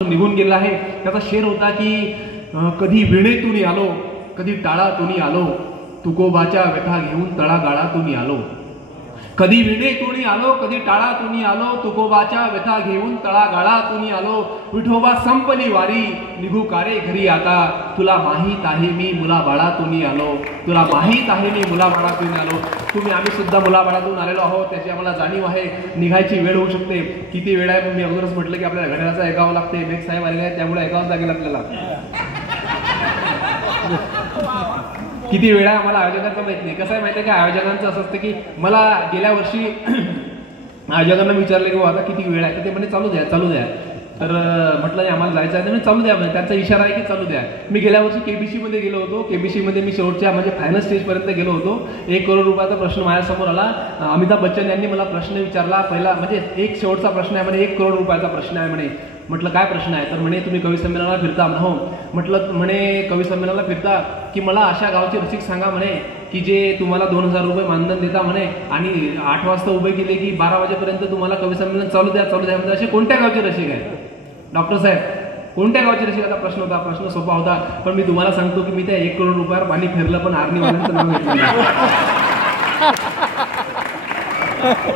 निघून गेला आहे. त्याचा शेर होता की कधी विणेतून आलो, कधी टाळातून आलो, तुकोबाच्या व्यथा घेऊन तळागाळातून आलो. कधी विणेतून आलो, कधी टाळातून आलो, तुकोबाच्या व्यथा घेऊन तळागाळातून आलो. विठोबा संपली वारी, निघू कारे घरी आता, तुला माहीत आहे मी मुलाबाळातून आलो, तुला माहीत आहे मी मुलाबाळातून आलो. आम्ही सुद्धा मुलाबाळातून आलेलो आहोत, त्याची आम्हाला जाणीव आहे. निघायची वेळ होऊ शकते. किती वेळ आहे? मी अगोदरच म्हटलं की आपल्याला घड्याळाचं ऐकावं लागते. मेघ साहेब आलेले आहेत, त्यामुळे ऐकावंच लागेल आपल्याला. किती वेळ आहे आम्हाला आयोजकांचं माहित नाही. कसं आहे माहिती आहे का, आयोजकांचं असं असतं की मला गेल्या वर्षी आयोजकांना विचारलं की आता किती वेळ आहे, तर ते म्हणजे चालू द्या चालू द्या. तर म्हटलं नाही आम्हाला जायचं आहे, तर चालू द्या. म्हणजे त्यांचा इशारा आहे की चालू द्या. मी गेल्या वर्षी केबीसी मध्ये गेलो होतो. केबीसी मध्ये मी शेवटच्या म्हणजे फायनल स्टेजपर्यंत गेलो होतो. 1 करोड रुपयाचा प्रश्न माझ्यासमोर आला. अमिताभ बच्चन यांनी मला प्रश्न विचारला. पहिला म्हणजे एक शेवटचा प्रश्न आहे म्हणे, 1 करोड रुपयाचा प्रश्न आहे म्हणे. म्हटलं काय प्रश्न आहे? तर म्हणे तुम्ही कवी संमेलनाला फिरता. हो. म्हटलं म्हणे कवी संमेलनाला फिरता की मला अशा गावचे रसिक सांगा म्हणे की जे तुम्हाला 2000 रुपये मानधन देता म्हणे आणि 8 वाजता उभे केले की 12 वाजेपर्यंत तुम्हाला कवी संमेलन चालू द्या चालू द्या. म्हणजे असे कोणत्या गावचे रसिक आहेत डॉक्टर साहेब? कोणत्या गावचे रसिक? आता प्रश्न होता. प्रश्न सोपा होता, पण मी तुम्हाला सांगतो की मी त्या 1 करोड रुपयावर पाणी फिरलं पण आर्मीवाल्यांचं नाव घेतलं नाही.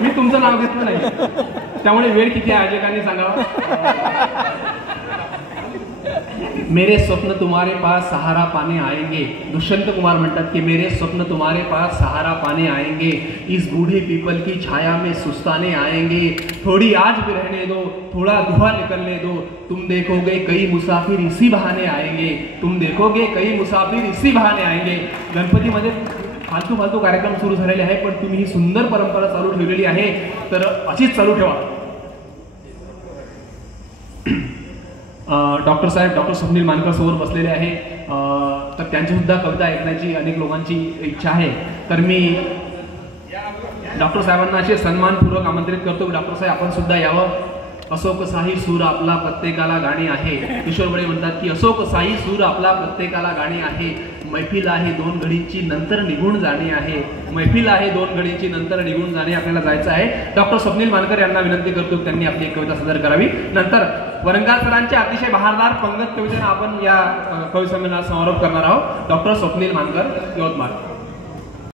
मी तुमचं नाव घेतलं नाही. त्यामुळे वेळ किती आहे आयोजकांनी सांगावं. मेरे स्वप्न तुम्हारे पास सहारा पाने आएंगे. दुष्यंत कुमार म्हणतात की मेरे स्वप्न तुम्हारे पास सहारा पाने आएंगे, इस बूढ़े पीपल की छाया में सुस्ताने आएंगे, थोड़ी आज भी रहने दो, थोड़ा धुआं निकलने दो, तुम देखोगे कई मुसाफिर इसी बहाने आएंगे, तुम देखोगे कई मुसाफिर इसी बहाने आएंगे. गणपतीमध्ये फालतू फालतू कार्यक्रम सुरू झालेले आहे, पण तुम्ही ही सुंदर परंपरा चालू ठेवलेली आहे, तर अशीच चालू ठेवा. डॉक्टर साहेब डॉक्टर स्वप्नील मानकर समोर बसलेले आहे, तर त्यांची सुद्धा कविता ऐकण्याची अनेक लोकांची इच्छा आहे. तर मी डॉक्टर साहेबांना असे सन्मानपूर्वक आमंत्रित करतो की डॉक्टर साहेब आपण सुद्धा यावं. असो कसाही सूर आपला प्रत्येकाला गाणी आहे. किशोर बडे म्हणतात की असो कसाही सूर आपला प्रत्येकाला गाणी आहे, मैफिल आहे 2 घडीची नंतर निघून जाणे आहे, मैफिल आहे 2 घडीची नंतर निघून जाणे. आपल्याला जायचं आहे. डॉक्टर स्वप्नील मानकर यांना विनंती करतो त्यांनी आपली एक कविता सादर करावी. नंतर वरंगार सरांच्या अतिशय बहारदार पंगत कवितेने आपण या कवी संमेलनाचा समारोप करणार आहोत. डॉक्टर स्वप्नील मानकर, यवतमाळ.